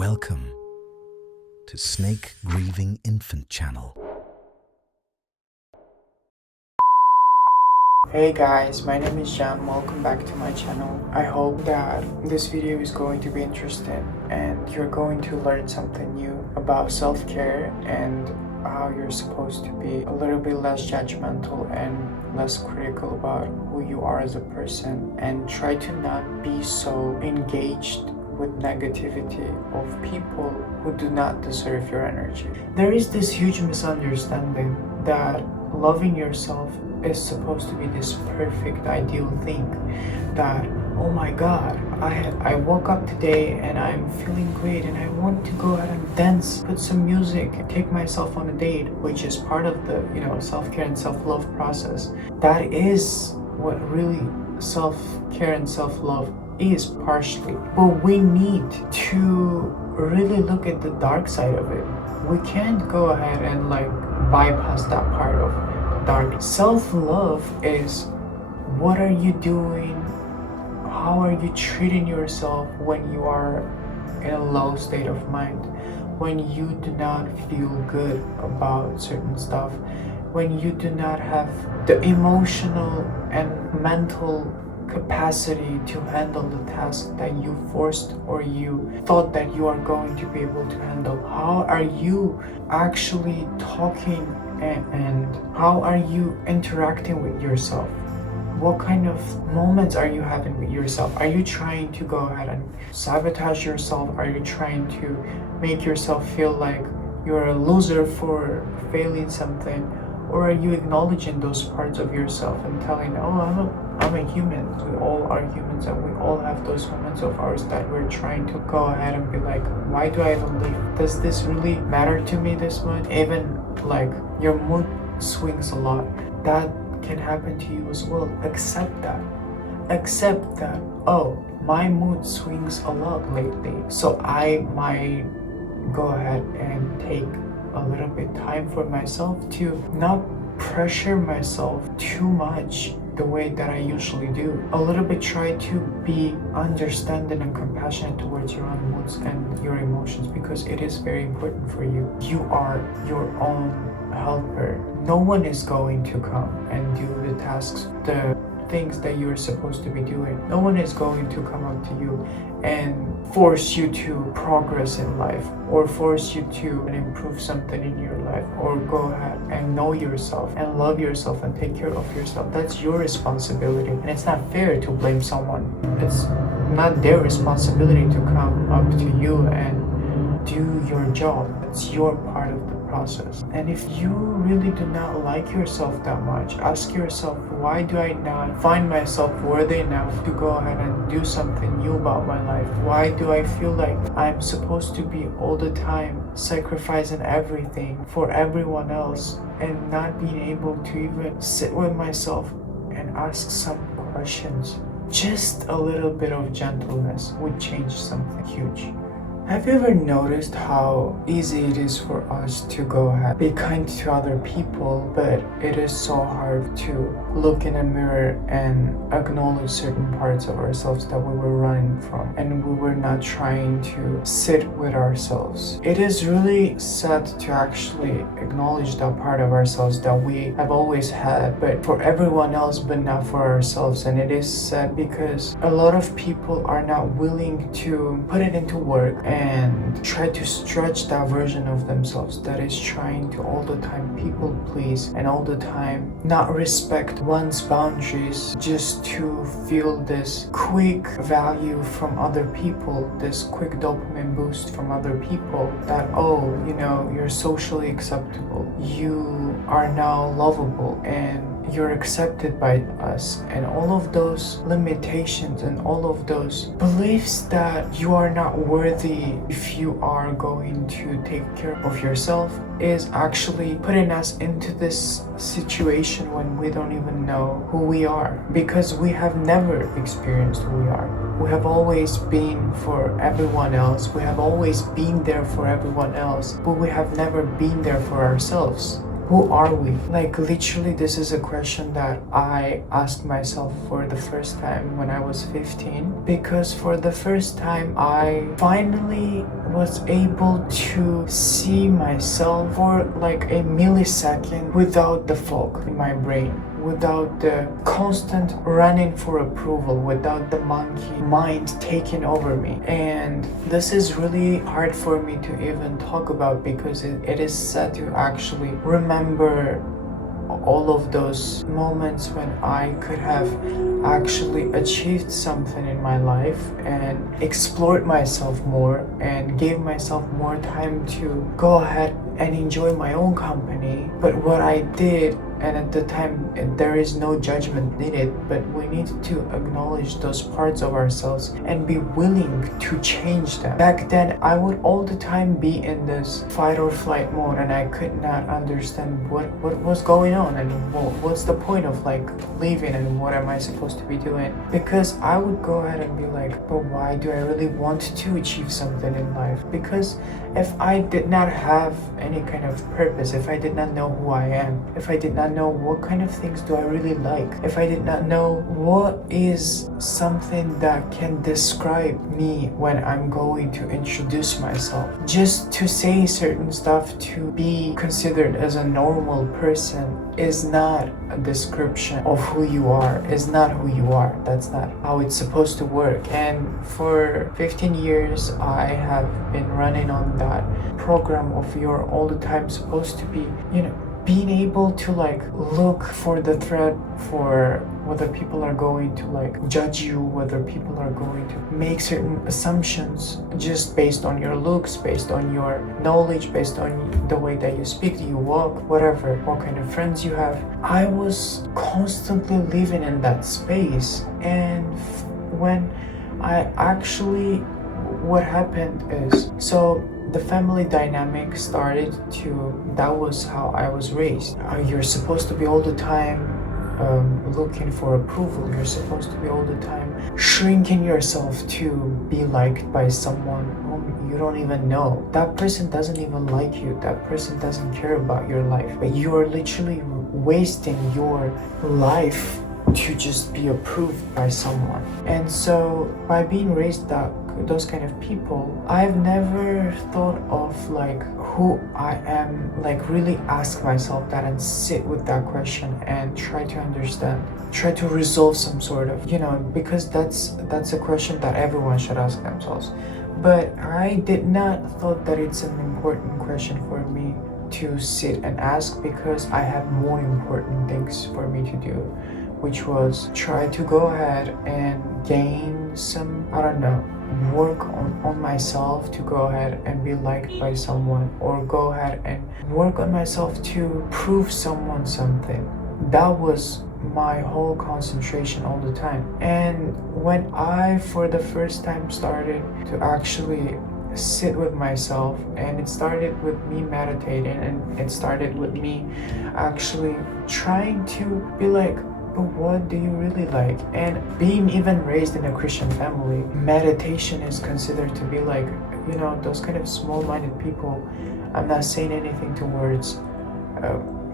Welcome to Snake Grieving Infant Channel. Hey guys, my name is Jan. Welcome back to my channel. I hope that this video is going to be interesting and you're going to learn something new about self-care and how you're supposed to be a little bit less judgmental and less critical about who you are as a person, and try to not be so engaged with negativity of people who do not deserve your energy. There is this huge misunderstanding that loving yourself is supposed to be this perfect ideal thing, that oh my god, I woke up today and I'm feeling great and I want to go out and dance, put some music, take myself on a date, which is part of the self-care and self-love process. That is what really self-care and self-love is, partially. But we need to really look at the dark side of it. We can't go ahead and bypass that part of dark. Self-love is, what are you doing? How are you treating yourself when you are in a low state of mind? When you do not feel good about certain stuff? When you do not have the emotional and mental capacity to handle the task that you forced or you thought that you are going to be able to handle? How are you actually talking and how are you interacting with yourself? What kind of moments are you having with yourself? Are you trying to go ahead and sabotage yourself? Are you trying to make yourself feel like you're a loser for failing something? Or are you acknowledging those parts of yourself and telling, oh, I'm a human. We all are humans and we all have those moments of ours that we're trying to go ahead and be like, why do I even live? Does this really matter to me this much? Even your mood swings a lot. That can happen to you as well. Accept that. Accept that, oh, my mood swings a lot lately, so I might go ahead and take a little bit time for myself to not pressure myself too much the way that I usually do. A little bit try to be understanding and compassionate towards your own moods and your emotions, because it is very important for you. You are your own helper. No one is going to come and do the tasks, the things that you're supposed to be doing. No one is going to come up to you and force you to progress in life, or force you to improve something in your life, or go ahead and know yourself and love yourself and take care of yourself. That's your responsibility, and it's not fair to blame someone. It's not their responsibility to come up to you and do your job. It's your part of the process. And if you really do not like yourself that much, ask yourself, why do I not find myself worthy enough to go ahead and do something new about my life? Why do I feel like I'm supposed to be all the time sacrificing everything for everyone else and not being able to even sit with myself and ask some questions? Just a little bit of gentleness would change something huge. Have you ever noticed how easy it is for us to go ahead, be kind to other people, but it is so hard to look in a mirror and acknowledge certain parts of ourselves that we were running from and we were not trying to sit with ourselves? It is really sad to actually acknowledge that part of ourselves that we have always had, but for everyone else but not for ourselves. And it is sad because a lot of people are not willing to put it into work and try to stretch that version of themselves that is trying to all the time people please and all the time not respect one's boundaries just to feel this quick value from other people, this quick dopamine boost from other people, that you're socially acceptable, you are now lovable and you're accepted by us, and all of those limitations and all of those beliefs that you are not worthy if you are going to take care of yourself is actually putting us into this situation when we don't even know who we are, because we have never experienced who we are. We have always been for everyone else. We have always been there for everyone else, but we have never been there for ourselves. Who are we? Like, literally, this is a question that I asked myself for the first time when I was 15, because for the first time I finally was able to see myself for like a millisecond without the fog in my brain, without the constant running for approval, without the monkey mind taking over me. And this is really hard for me to even talk about, because it is sad to actually remember all of those moments when I could have actually achieved something in my life and explored myself more and gave myself more time to go ahead and enjoy my own company. But what I did, and at the time there is no judgment needed, but we need to acknowledge those parts of ourselves and be willing to change them. Back then I would all the time be in this fight or flight mode, and I could not understand what was going on and what's the point of like living and what am I supposed to be doing. Because I would go ahead and be like, but why do I really want to achieve something in life? Because if I did not have any kind of purpose, if I did not know who I am, if I did not know what kind of things do I really like, if I did not know what is something that can describe me when I'm going to introduce myself, just to say certain stuff to be considered as a normal person is not a description of who you are, is not who you are. That's not how it's supposed to work. And for 15 years I have been running on that program of you're all the time supposed to be, being able to like look for the threat, for whether people are going to like judge you, whether people are going to make certain assumptions just based on your looks, based on your knowledge, based on the way that you speak, you walk, whatever, what kind of friends you have. I was constantly living in that space. And when I actually, what happened is, so the family dynamic started to, that was how I was raised. You're supposed to be all the time looking for approval. You're supposed to be all the time shrinking yourself to be liked by someone whom you don't even know. That person doesn't even like you. That person doesn't care about your life. But you are literally wasting your life to just be approved by someone. And so by being raised those kind of people, I've never thought of like who I am, like really ask myself that and sit with that question and try to understand, try to resolve some sort of, because that's a question that everyone should ask themselves. But I did not thought that it's an important question for me to sit and ask, because I have more important things for me to do, which was try to go ahead and gain some, work on myself to go ahead and be liked by someone, or go ahead and work on myself to prove someone something. That was my whole concentration all the time. And when I for the first time started to actually sit with myself, and it started with me meditating, and it started with me actually trying to be like, but what do you really like? And being even raised in a Christian family, meditation is considered to be like, those kind of small-minded people. I'm not saying anything towards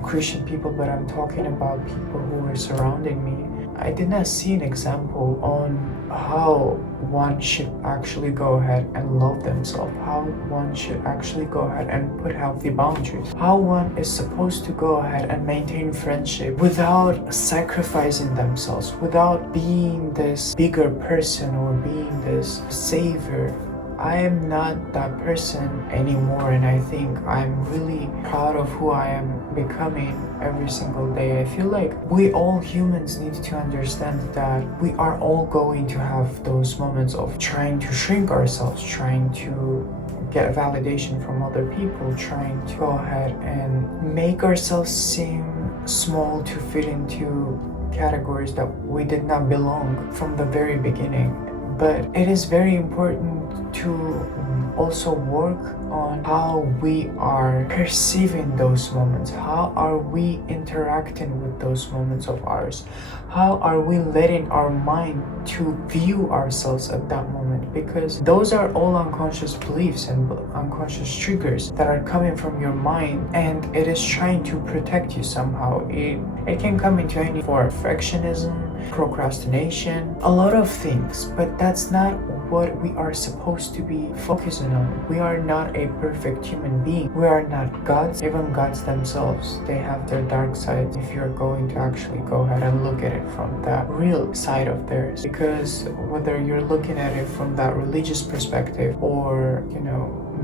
Christian people, but I'm talking about people who were surrounding me. I did not see an example on how one should actually go ahead and love themselves, how one should actually go ahead and put healthy boundaries, how one is supposed to go ahead and maintain friendship without sacrificing themselves, without being this bigger person or being this savior. I am not that person anymore, and I think I'm really proud of who I am becoming every single day. I feel like we all humans need to understand that we are all going to have those moments of trying to shrink ourselves, trying to get validation from other people, trying to go ahead and make ourselves seem small to fit into categories that we did not belong from the very beginning. But it is very important to also work on how we are perceiving those moments. How are we interacting with those moments of ours? How are we letting our mind to view ourselves at that moment? Because those are all unconscious beliefs and unconscious triggers that are coming from your mind, and it is trying to protect you somehow. It can come into any form: perfectionism, procrastination, a lot of things, but that's not what we are supposed to be focusing on. We are not a perfect human being. We are not gods. Even gods themselves, they have their dark sides if you're going to actually go ahead and look at it from that real side of theirs. Because whether you're looking at it from that religious perspective or,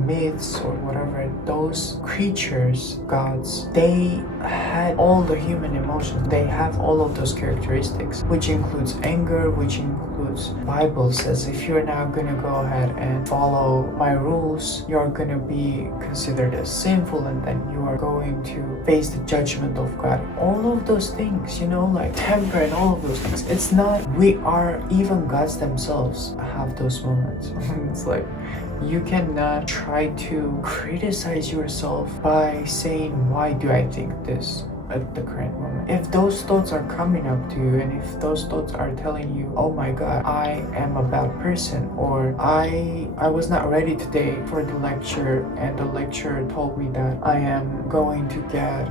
myths or whatever, those creatures, gods, they had all the human emotions. They have all of those characteristics, which includes anger, which includes, Bible says, if you're now gonna go ahead and follow my rules, you're gonna be considered as sinful, and then you are going to face the judgment of God. All of those things, like temper and all of those things. It's not, we are, even gods themselves have those moments. It's like, you cannot try to criticize yourself by saying, why do I think this at the current moment? If those thoughts are coming up to you, and if those thoughts are telling you, oh my God, I am a bad person, or I was not ready today for the lecture, and the lecturer told me that I am going to get,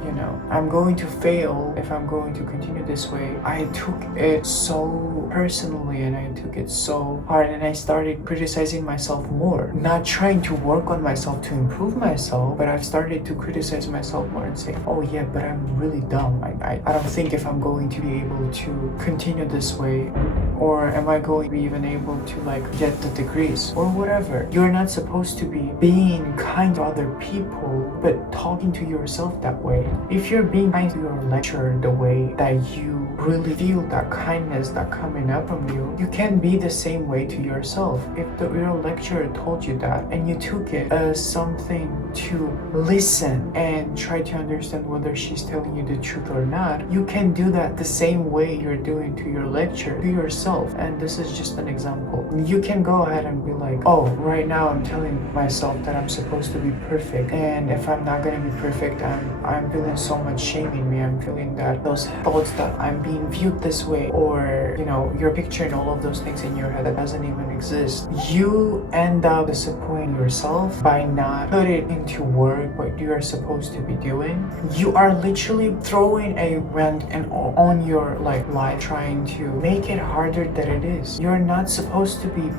I'm going to fail if I'm going to continue this way. I took it so personally, and I took it so hard, and I started criticizing myself more, not trying to work on myself to improve myself, but I've started to criticize myself more and say, oh yeah, but I'm really dumb. I don't think if I'm going to be able to continue this way, or am I going to be even able to get the degrees or whatever. You're not supposed to be being kind to other people, but talking to yourself that way. If you're being kind to your lecturer the way that you really feel that kindness that coming up from you, you can be the same way to yourself. If your lecturer told you that and you took it as something to listen and try to understand whether she's telling you the truth or not, you can do that the same way you're doing to your lecture to yourself. And this is just an example. You can go ahead and be like, oh, right now I'm telling myself that I'm supposed to be perfect, and if I'm not gonna be perfect, I'm feeling so much shame in me. I'm feeling that those thoughts that I'm being viewed this way, or you're picturing all of those things in your head that doesn't even exist. You end up disappointing yourself by not putting into work what you are supposed to be doing. You are literally throwing a wrench on your life, trying to make it harder than it is. You're not supposed to be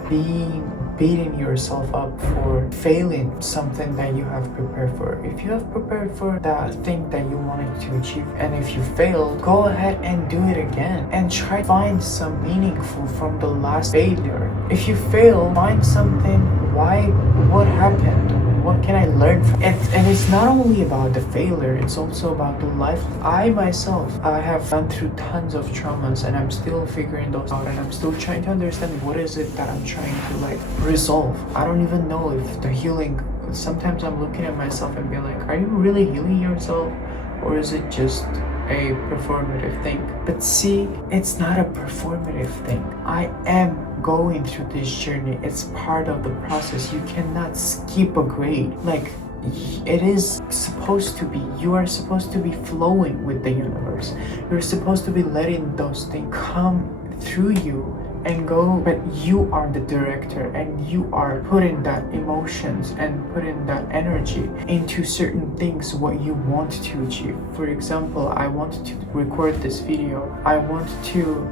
beating yourself up for failing something that you have prepared for. If you have prepared for that thing that you wanted to achieve, and if you failed, go ahead and do it again and try to find some meaningful from the last failure. If you fail, find something. What happened? What can I learn from it? And it's not only about the failure, it's also about the life. I myself, I have gone through tons of traumas, and I'm still figuring those out, and I'm still trying to understand what is it that I'm trying to resolve. I don't even know if the healing, sometimes I'm looking at myself and be like, are you really healing yourself? Or is it just a performative thing? But see, it's not a performative thing. I am going through this journey. It's part of the process. You cannot skip a grade. It is supposed to be, you are supposed to be flowing with the universe. You're supposed to be letting those things come through you and go, but you are the director, and you are putting that emotions and putting that energy into certain things what you want to achieve. For example, I want to record this video. I want to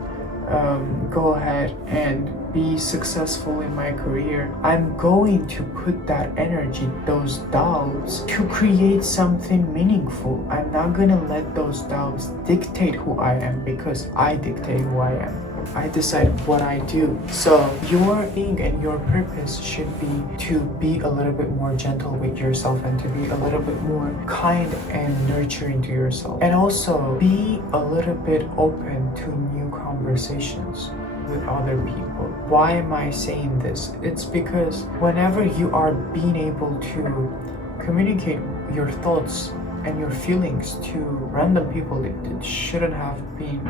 go ahead and be successful in my career. I'm going to put that energy, those doubts, to create something meaningful. I'm not gonna let those doubts dictate who I am, because I dictate who I am. I decide what I do. So your thing and your purpose should be to be a little bit more gentle with yourself, and to be a little bit more kind and nurturing to yourself. And also be a little bit open to new conversations with other people. Why am I saying this? It's because whenever you are being able to communicate your thoughts and your feelings to random people. It shouldn't have been,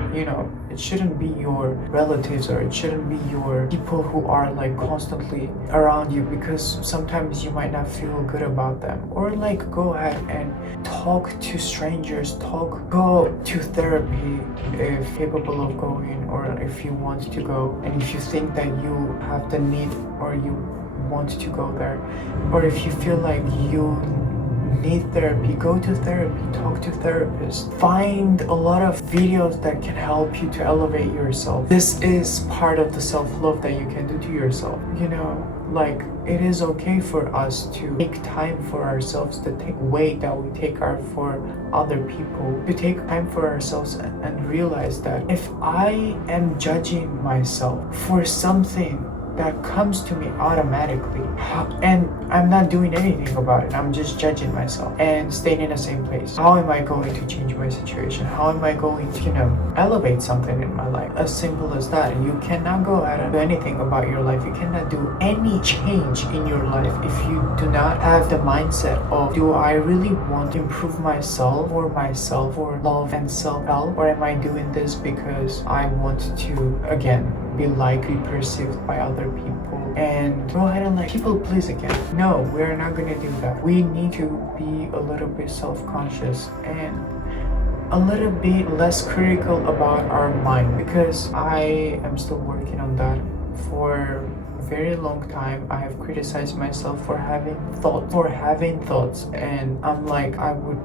it shouldn't be your relatives, or it shouldn't be your people who are like constantly around you, because sometimes you might not feel good about them. Or like go ahead and talk to strangers, go to therapy if capable of going, or if you want to go, and if you think that you have the need or you want to go there, or if you feel like you need therapy, go to therapy, talk to therapists, find a lot of videos that can help you to elevate yourself. This is part of the self-love that you can do to yourself. Like, it is okay for us to take time for ourselves, the way that we take for other people, to take time for ourselves and realize that if I am judging myself for something that comes to me automatically, and I'm not doing anything about it, I'm just judging myself and staying in the same place, how am I going to change my situation? How am I going to, elevate something in my life? As simple as that. You cannot go out and do anything about your life. You cannot do any change in your life if you do not have the mindset of, do I really want to improve myself or love and self-help, or am I doing this because I want to, again, be perceived by other people and go ahead and people please again? No, we're not gonna do that. We need to be a little bit self-conscious and a little bit less critical about our mind, because I am still working on that. For a very long time I have criticized myself for having thoughts, and I'm like, I would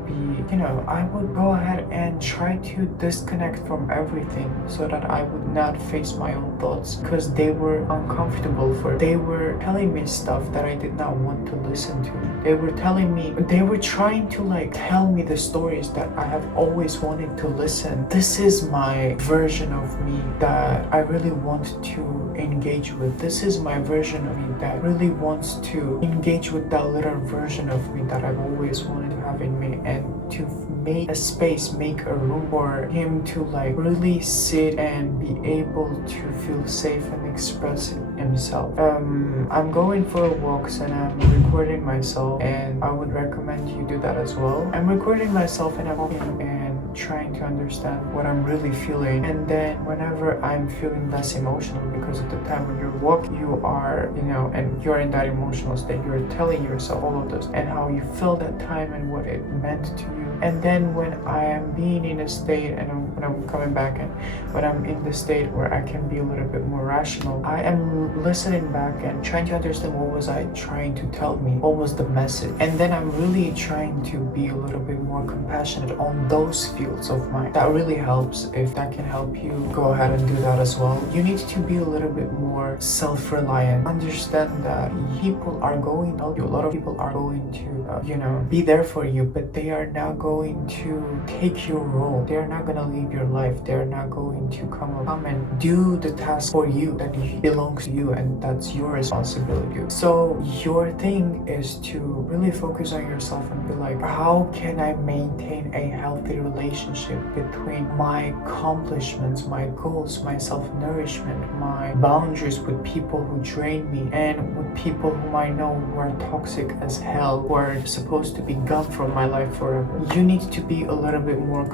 go ahead and try to disconnect from everything so that I would not face my own thoughts, because they were uncomfortable. They were telling me stuff that I did not want to listen to. They were trying to tell me the stories that I have always wanted to listen. This is my version of me that I really want to engage with. This is my version of me that really wants to engage with that little version of me that I've always wanted to have in me, and to make a space, make a room for him to really sit and be able to feel safe and express himself. I'm going for walks and I'm recording myself, and I would recommend you do that as well. I'm recording myself and I'm walking and trying to understand what I'm really feeling, and then whenever I'm feeling less emotional, because at the time when you're walking, you are, and you're in that emotional state, you're telling yourself all of this and how you felt that time and what it meant to you. And then when I am being in a state, and when I'm coming back, and when I'm in the state where I can be a little bit more rational, I am listening back and trying to understand what was I trying to tell me, what was the message, and then I'm really trying to be a little bit more compassionate on those fields of mine. That really helps. If that can help you, go ahead and do that as well. You need to be a little bit more self-reliant. Understand that people are going to help you. A lot of people are going to be there for you, but they are not going to take your role. They're not going to live your life. They're not going to come and do the task for you that belongs to you, and that's your responsibility. So your thing is to really focus on yourself and be like, how can I maintain a healthy relationship between my accomplishments, my goals, my self-nourishment, my boundaries with people who drain me, and with people whom I know who are toxic as hell, who are supposed to be gone from my life forever. You need to be a little bit more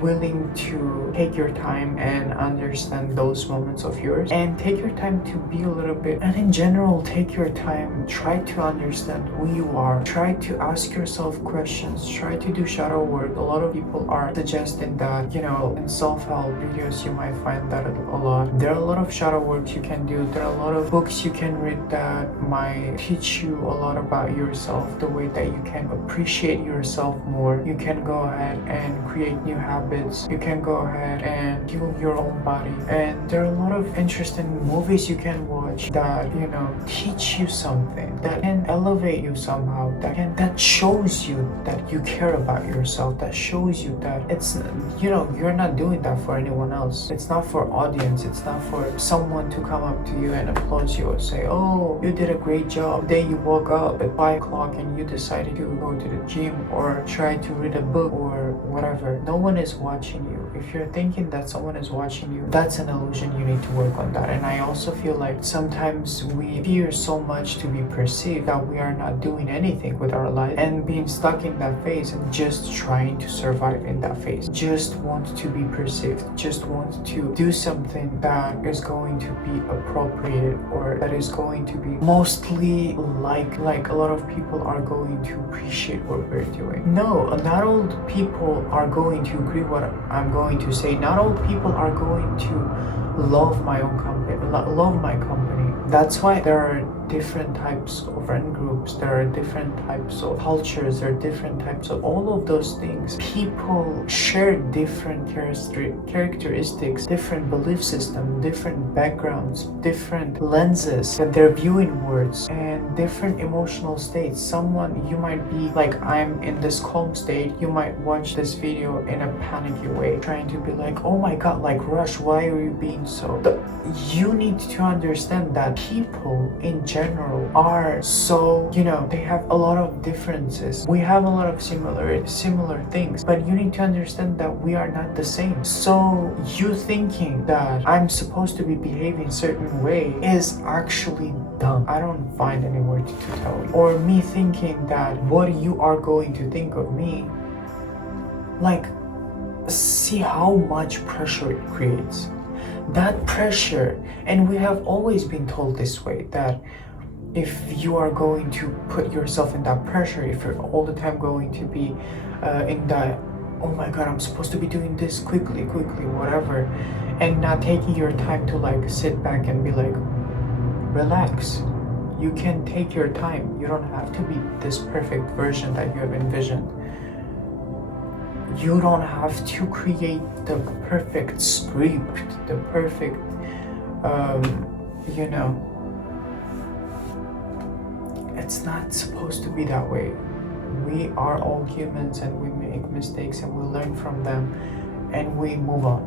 willing to take your time and understand those moments of yours, and take your time to be a little bit, and in general, take your time, try to understand who you are, try to ask yourself questions, try to do shadow work. A lot of people are suggesting that, in self-help videos you might find that a lot. There are a lot of shadow works you can do. There are a lot of books you can read that might teach you a lot about yourself, the way that you can appreciate yourself more. You can go ahead and create new habits. You can go ahead and heal your own body. And there are a lot of interesting movies you can watch that, teach you something, that can elevate you somehow, that shows you that you care about yourself, that shows you that it's, you're not doing that for anyone else. It's not for audience. It's not for someone to come up to you and applaud you or say, oh, you did a great job. Then you woke up at 5 o'clock and you decided to go to the gym, or try to read a book, or whatever. No one is watching you. If you're thinking that someone is watching you, that's an illusion. You need to work on that. And I also feel like sometimes we fear so much to be perceived that we are not doing anything with our life and being stuck in that phase and just trying to survive in that phase. Just want to be perceived, just want to do something that is going to be appropriate, or that is going to be mostly like a lot of people are going to appreciate what we're doing. No, not all people are going to agree what I'm going to say. Not all people are going to love my own company, love my company. That's why there are different types of friend groups, there are different types of cultures, there are different types of all of those things. People share different characteristics, different belief system, different backgrounds, different lenses that they're viewing words, and different emotional states. Someone, you might be like, I'm in this calm state, you might watch this video in a panicky way, trying to be like, oh my god, like Rush, why are you being so? You need to understand that people in general are so, they have a lot of differences. We have a lot of similar things, but you need to understand that we are not the same. So you thinking that I'm supposed to be behaving a certain way is actually dumb. I don't find any word to tell you. Or me thinking that what you are going to think of me, like, see how much pressure it creates. That pressure, and we have always been told this way, that if you are going to put yourself in that pressure, if you're all the time going to be in that, oh my god, I'm supposed to be doing this quickly, whatever, and not taking your time to like sit back and be like, relax. You can take your time. You don't have to be this perfect version that you have envisioned. You don't have to create the perfect script, the perfect, it's not supposed to be that way. We are all humans and we make mistakes and we learn from them and we move on.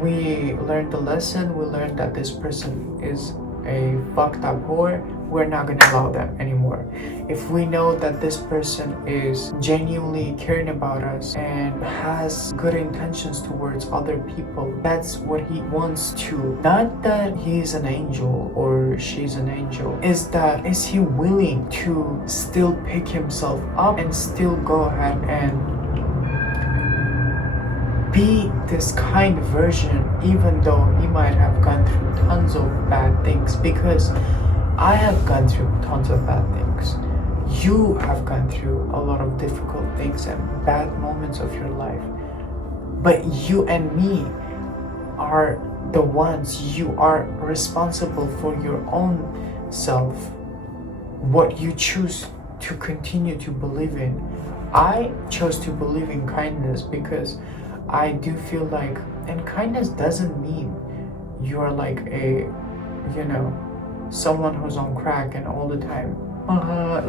We learned the lesson, we learned that this person is a fucked up whore, we're not gonna allow them anymore. If we know that this person is genuinely caring about us and has good intentions towards other people, that's what he wants to. Not that he's an angel or she's an angel, is he willing to still pick himself up and still go ahead and be this kind version, even though he might have gone through tons of bad things? Because I have gone through tons of bad things. You have gone through a lot of difficult things and bad moments of your life. But you and me are the ones, you are responsible for your own self, what you choose to continue to believe in. I chose to believe in kindness because I do feel like, and kindness doesn't mean you're like a, someone who's on crack and all the time,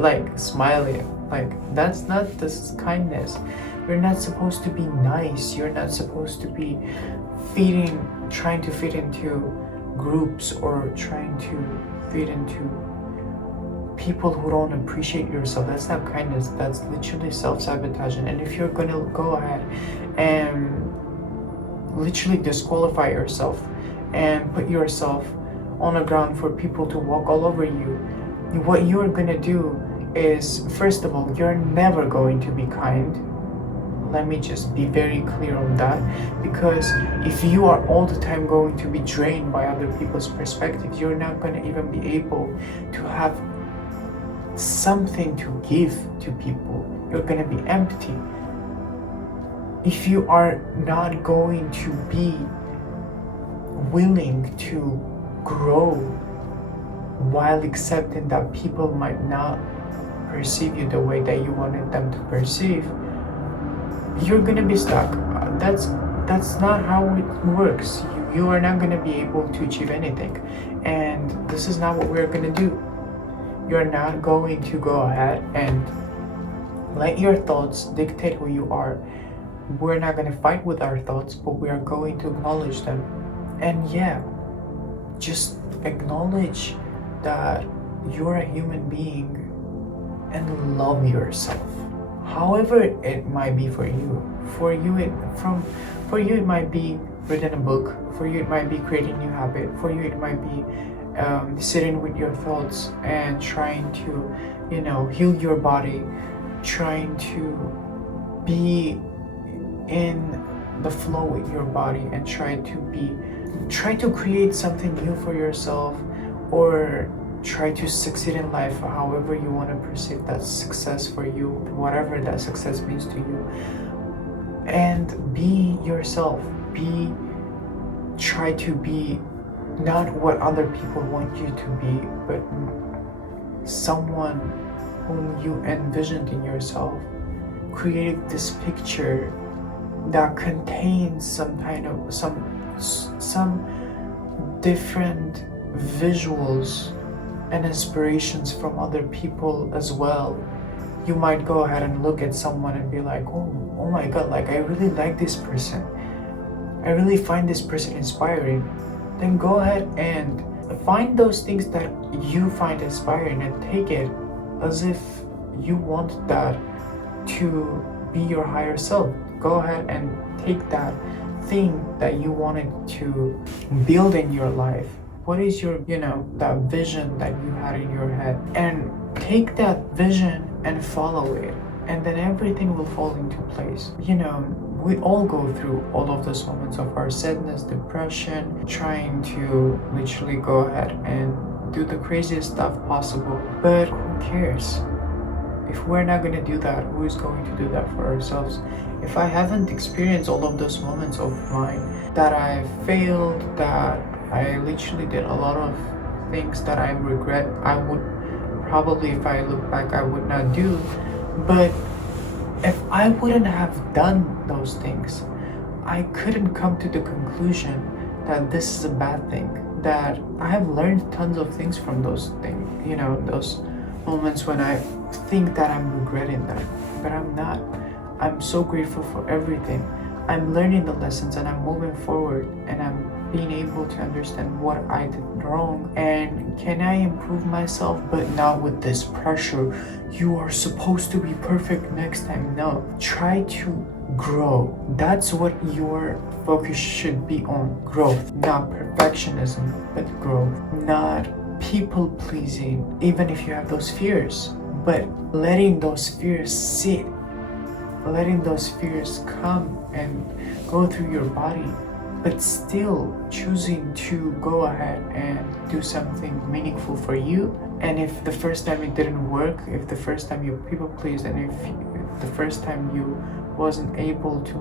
like smiling. Like, that's not this kindness. You're not supposed to be nice. You're not supposed to be trying to fit into groups or trying to fit into people who don't appreciate yourself. That's not kindness. That's literally self-sabotaging. And if you're gonna go ahead and literally disqualify yourself and put yourself on the ground for people to walk all over you, what you're gonna do is, first of all, you're never going to be kind. Let me just be very clear on that, because if you are all the time going to be drained by other people's perspectives, you're not going to even be able to have something to give to people. You're going to be empty. If you are not going to be willing to grow while accepting that people might not perceive you the way that you wanted them to perceive, you're gonna be stuck. That's not how it works. You are not gonna be able to achieve anything, and this is not what we're gonna do. You're not going to go ahead and let your thoughts dictate who you are. We're not gonna fight with our thoughts, but we are going to acknowledge them. And yeah, just acknowledge that you're a human being and love yourself. however it might be for you. For you it might be reading a book. For you it might be creating a new habit. For you it might be sitting with your thoughts and trying to, heal your body, trying to be in the flow with your body and try to create something new for yourself, or try to succeed in life however you want to perceive that success for you, whatever that success means to you. And be yourself. Try to be not what other people want you to be, but someone whom you envisioned in yourself. Create this picture that contains some different visuals and inspirations from other people as well. You might go ahead and look at someone and be like, oh my god, like I really like this person. I really find this person inspiring. Then go ahead and find those things that you find inspiring and take it as if you want that to be your higher self. Go ahead and take that thing that you wanted to build in your life. What is your, that vision that you had in your head? And take that vision and follow it. And then everything will fall into place. We all go through all of those moments of our sadness, depression, trying to literally go ahead and do the craziest stuff possible. But who cares? If we're not going to do that, who is going to do that for ourselves? If I haven't experienced all of those moments of mine, that I failed, that I literally did a lot of things that I regret, I would probably, if I look back, I would not do. But if I wouldn't have done those things, I couldn't come to the conclusion that this is a bad thing. That I have learned tons of things from those things, those moments when I think that I'm regretting that, but I'm not. I'm so grateful for everything. I'm learning the lessons and I'm moving forward, and I'm being able to understand what I did wrong and can I improve myself, but not with this pressure. You are supposed to be perfect next time. No, try to grow. That's what your focus should be on. Growth, not perfectionism, but growth. Not people pleasing, even if you have those fears, but letting those fears sit, letting those fears come and go through your body, but still choosing to go ahead and do something meaningful for you. And if the first time it didn't work, if the first time you people pleased, and if the first time you wasn't able to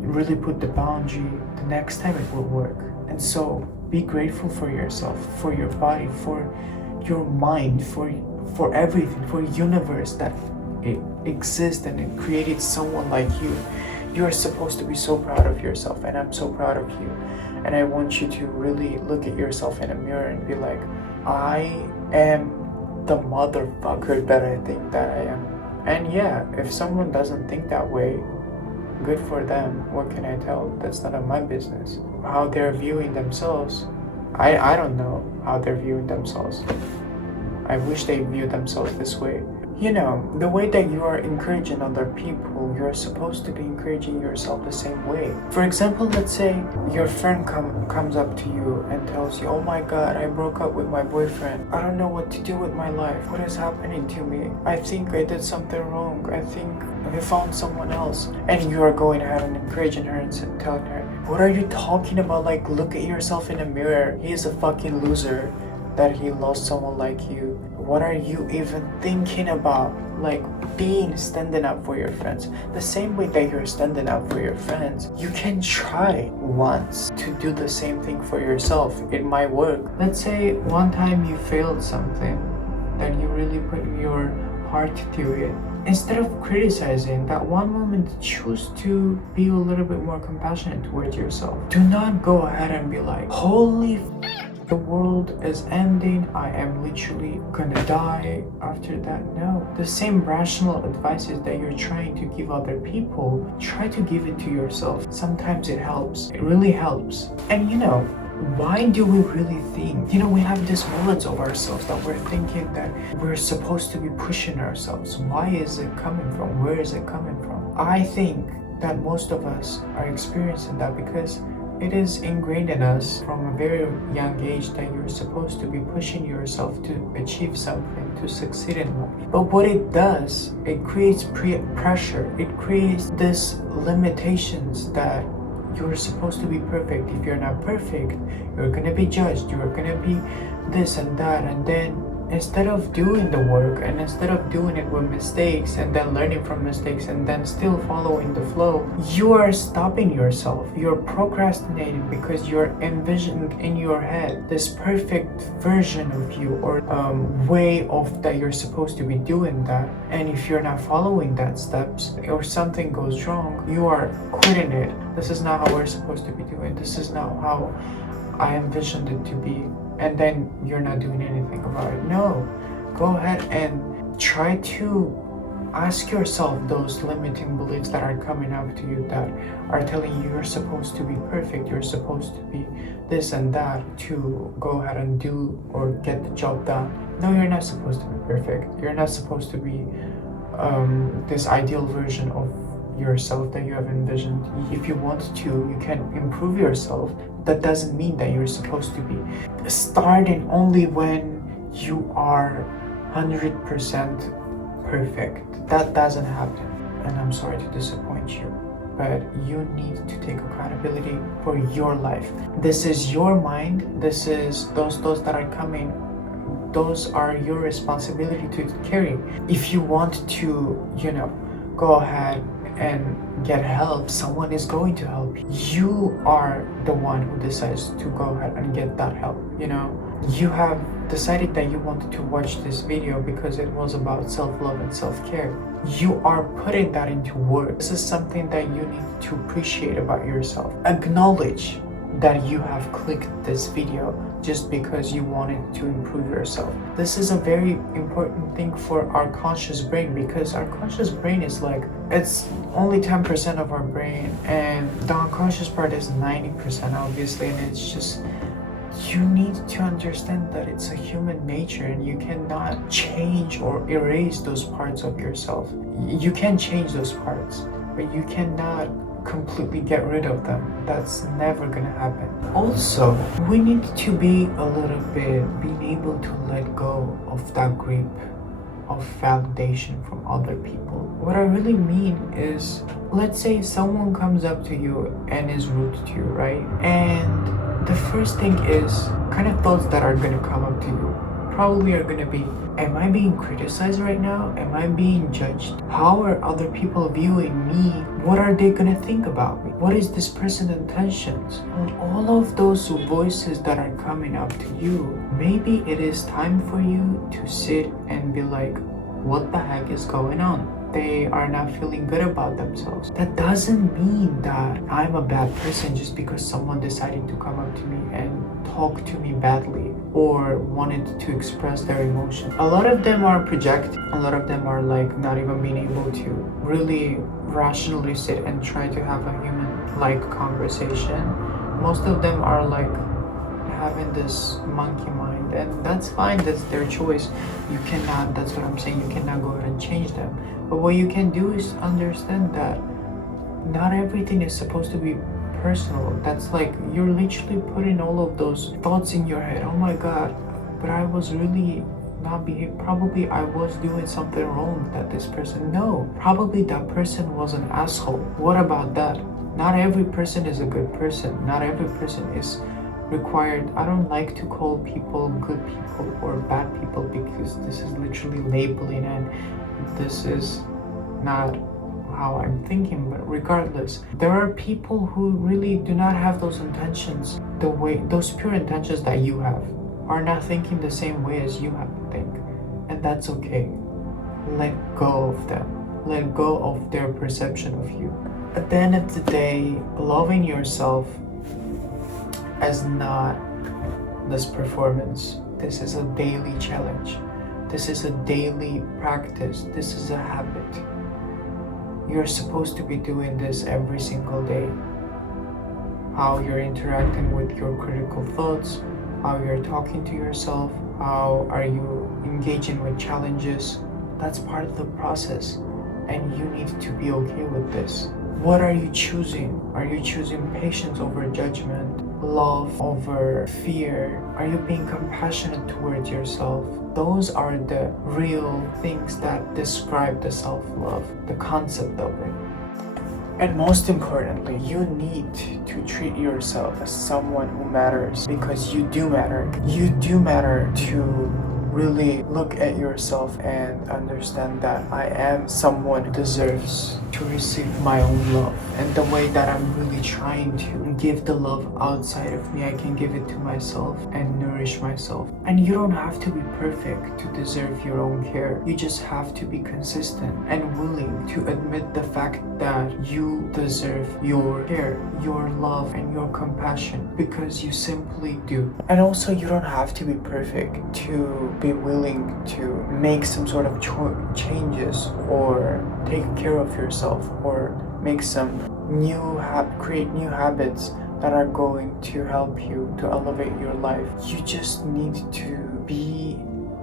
really put the boundary, the next time it will work. And so be grateful for yourself, for your body, for your mind, for everything, for universe that it exists and it created someone like you. You are supposed to be so proud of yourself, and I'm so proud of you. And I want you to really look at yourself in a mirror and be like, I am the motherfucker that I think that I am. And yeah, if someone doesn't think that way, good for them. What can I tell? That's none of my business. How they're viewing themselves, I don't know how they're viewing themselves. I wish they view themselves this way. The way that you are encouraging other people, you're supposed to be encouraging yourself the same way. For example, let's say your friend comes up to you and tells you, oh my god, I broke up with my boyfriend. I don't know what to do with my life. What is happening to me? I think I did something wrong. I think I found someone else. And you are going ahead and encouraging her and telling her, what are you talking about? Look at yourself in the mirror. He is a fucking loser that he lost someone like you. What are you even thinking about? Standing up for your friends. The same way that you're standing up for your friends, you can try once to do the same thing for yourself. It might work. Let's say one time you failed something that you really put your heart to it. Instead of criticizing that one moment, choose to be a little bit more compassionate towards yourself. Do not go ahead and be like, holy the world is ending, I am literally gonna die after that. No, the same rational advices that you're trying to give other people, try to give it to yourself. Sometimes it helps. It really helps. And Why do we really think, we have these moments of ourselves that we're thinking that we're supposed to be pushing ourselves. Why is it coming from? Where is it coming from? I think that most of us are experiencing that because it is ingrained in us from a very young age that you're supposed to be pushing yourself to achieve something, to succeed in life. But what it does, it creates pressure. It creates these limitations that you're supposed to be perfect. If you're not perfect, you're gonna be judged. You're gonna be this and that. And then instead of doing the work and instead of doing it with mistakes and then learning from mistakes and then still following the flow, you are stopping yourself. You're procrastinating because you're envisioning in your head this perfect version of you or way of that you're supposed to be doing that. And if you're not following that steps or something goes wrong, you are quitting it. This is not how we're supposed to be doing. This is not how I envisioned it to be. And then you're not doing anything about it. No, go ahead and try to ask yourself those limiting beliefs that are coming up to you that are telling you you're supposed to be perfect, you're supposed to be this and that to go ahead and do or get the job done. No, you're not supposed to be perfect. You're not supposed to be this ideal version of yourself that you have envisioned. If you want to, you can improve yourself. That doesn't mean that you're supposed to be starting only when you are 100% perfect. That doesn't happen, and I'm sorry to disappoint you, but you need to take accountability for your life. This is your mind. This is those that are coming. Those are your responsibility to carry. If you want to, go ahead and get help, someone is going to help you. You are the one who decides to go ahead and get that help. You have decided that you wanted to watch this video because it was about self-love and self-care. You are putting that into work. This is something that you need to appreciate about yourself. Acknowledge that you have clicked this video just because you wanted to improve yourself. This is a very important thing for our conscious brain, because our conscious brain is it's only 10% of our brain, and the unconscious part is 90% obviously, and it's just, you need to understand that it's a human nature and you cannot change or erase those parts of yourself. You can change those parts, but you cannot completely get rid of them. That's never gonna happen. Also, we need to be a little bit being able to let go of that grip of validation from other people. What I really mean is, let's say someone comes up to you and is rude to you, right? And the first thing is kind of thoughts that are gonna come up to you probably are gonna be, am I being criticized right now? Am I being judged? How are other people viewing me? What are they gonna think about me? What is this person's intentions? And all of those voices that are coming up to you, maybe it is time for you to sit and be like, what the heck is going on? They are not feeling good about themselves. That doesn't mean that I'm a bad person just because someone decided to come up to me and talk to me badly or wanted to express their emotion. A lot of them are projecting. A lot of them are not even being able to really rationally sit and try to have a human-like conversation. Most of them are having this monkey mind, and that's fine. That's their choice. You cannot, that's what I'm saying, you cannot go ahead and change them. But what you can do is understand that not everything is supposed to be personal. That's you're literally putting all of those thoughts in your head. Oh my god, but I was really not behaving. Probably I was doing something wrong that this person. No, probably that person was an asshole. What about that? Not every person is a good person. Not every person is required. I don't like to call people good people or bad people because this is literally labeling, and this is not how I'm thinking. But regardless, there are people who really do not have those intentions, those pure intentions that you have, are not thinking the same way as you have to think, and that's okay. Let go of them. Let go of their perception of you. At the end of the day, loving yourself as not this performance. This is a daily challenge. This is a daily practice. This is a habit. You're supposed to be doing this every single day. how you're interacting with your critical thoughts, how you're talking to yourself, how are you engaging with challenges. That's part of the process, and you need to be okay with this. What are you choosing? Are you choosing patience over judgment, love over fear? Are you being compassionate towards yourself? Those are the real things that describe the self-love, the concept of it. And most importantly, you need to treat yourself as someone who matters, because you do matter. You do matter to really look at yourself and understand that I am someone who deserves to receive my own love. And the way that I'm really trying to give the love outside of me, I can give it to myself and nourish myself. And you don't have to be perfect to deserve your own care. You just have to be consistent and willing to admit the fact that you deserve your care, your love, and your compassion, because you simply do. And also, you don't have to be perfect to be willing to make some sort of changes or take care of yourself or make some create new habits that are going to help you to elevate your life. You just need to be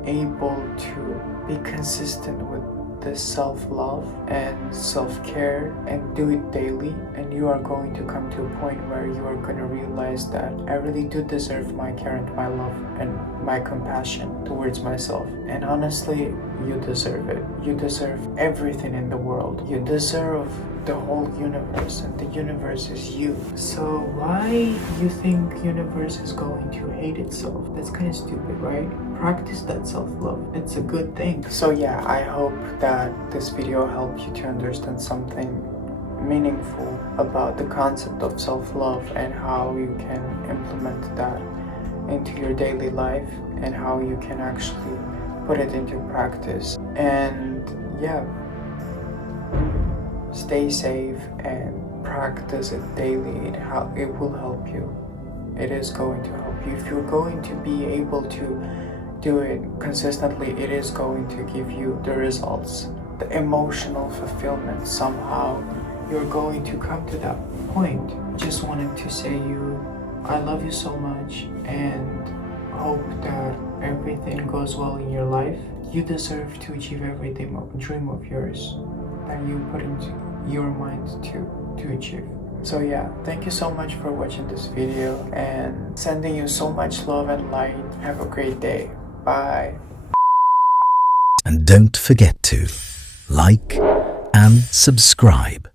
able to be consistent with this self-love and self-care and do it daily, and you are going to come to a point where you are going to realize that I really do deserve my care and my love and my compassion towards myself. And honestly, you deserve it. You deserve everything in the world. You deserve the whole universe, and the universe is you. So why you think universe is going to hate itself? That's kind of stupid, right? Practice that self-love. It's a good thing. So yeah, I hope that this video helped you to understand something meaningful about the concept of self-love and how you can implement that into your daily life and how you can actually put it into practice. And yeah, stay safe and practice it daily. It will help you. It is going to help you. If you're going to be able to do it consistently, it is going to give you the results, the emotional fulfillment. Somehow you're going to come to that point. Just wanted to say I love you so much and hope that everything goes well in your life. You deserve to achieve every dream of yours that you put into your mind to achieve. So yeah, thank you so much for watching this video and sending you so much love and light. Have a great day. Bye. And don't forget to like and subscribe.